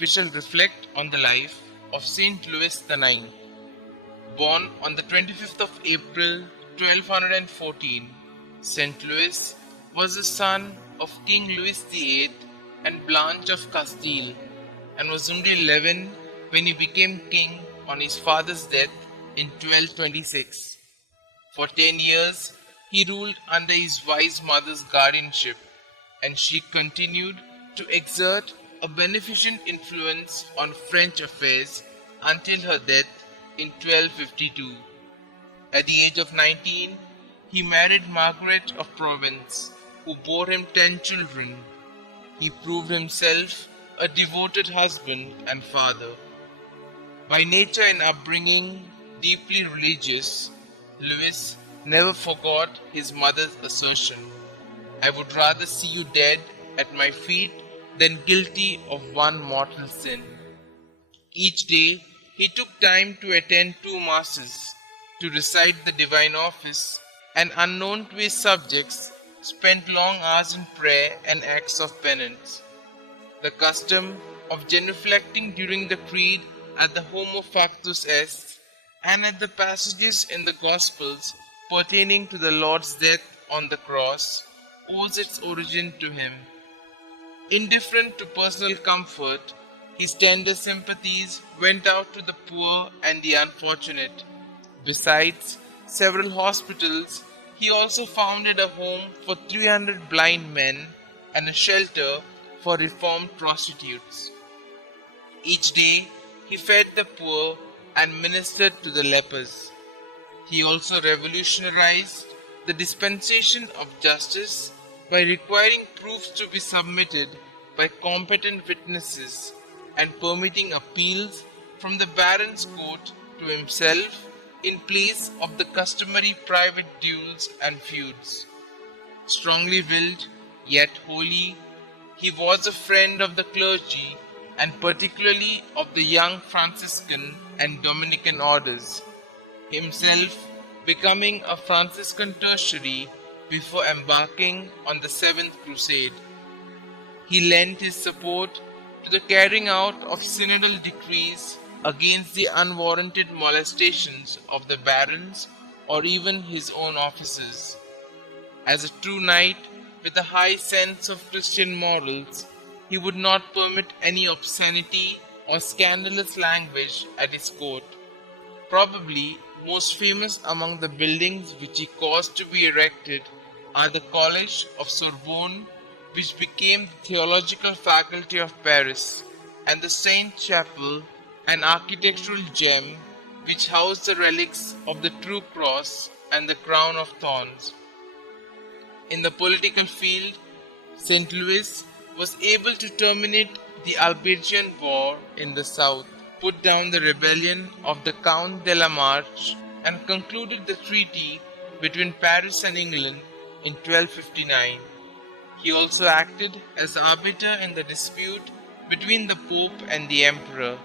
we shall reflect on the life of Saint Louis IX. Born on the 25th of April 1214, Saint Louis was the son of King Louis VIII and Blanche of Castile, and was only 11 when he became king on his father's death in 1226. For 10 years, he ruled under his wise mother's guardianship, and she continued to exert a beneficent influence on French affairs until her death in 1252. At the age of 19, he married Margaret of Provence, who bore him 10 children. He proved himself a devoted husband and father. By nature and upbringing deeply religious, Louis never forgot his mother's assertion, "I would rather see you dead at my feet than guilty of one mortal sin." Each day he took time to attend 2 masses, to recite the divine office, and unknown to his subjects, spent long hours in prayer and acts of penance. The custom of genuflecting during the creed at the Homo Factus Est and at the passages in the Gospels pertaining to the Lord's death on the cross owes its origin to him. Indifferent to personal comfort, his tender sympathies went out to the poor and the unfortunate. Besides several hospitals, he also founded a home for 300 blind men and a shelter for reformed prostitutes. Each day he fed the poor and ministered to the lepers. He also revolutionized the dispensation of justice by requiring proofs to be submitted by competent witnesses and permitting appeals from the baron's court to himself in place of the customary private duels and feuds. Strongly willed, yet holy, he was a friend of the clergy and particularly of the young Franciscan and Dominican orders, himself becoming a Franciscan tertiary before embarking on the 7th Crusade. He lent his support to the carrying out of synodal decrees against the unwarranted molestations of the barons or even his own officers. As a true knight with a high sense of Christian morals, he would not permit any obscenity or scandalous language at his court. Probably most famous among the buildings which he caused to be erected are the College of Sorbonne, which became the theological faculty of Paris, and the Saint Chapel, an architectural gem which housed the relics of the True Cross and the Crown of Thorns. In the political field, St. Louis was able to terminate the Albigean War in the south, put down the rebellion of the Count de la Marche, and concluded the treaty between Paris and England in 1259. He also acted as arbiter in the dispute between the Pope and the Emperor,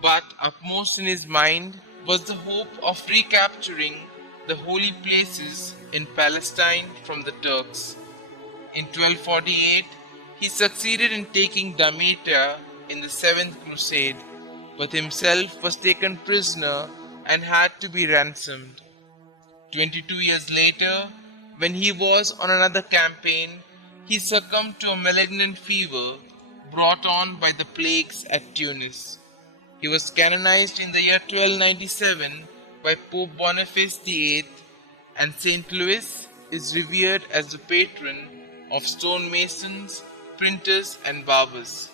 but upmost in his mind was the hope of recapturing the holy places in Palestine from the Turks. In 1248, he succeeded in taking Damietta in the 7th Crusade, but himself was taken prisoner and had to be ransomed. 22 years later, when he was on another campaign, he succumbed to a malignant fever brought on by the plagues at Tunis. He was canonized in the year 1297 by Pope Boniface VIII, and St. Louis is revered as the patron of stonemasons, printers, and barbers.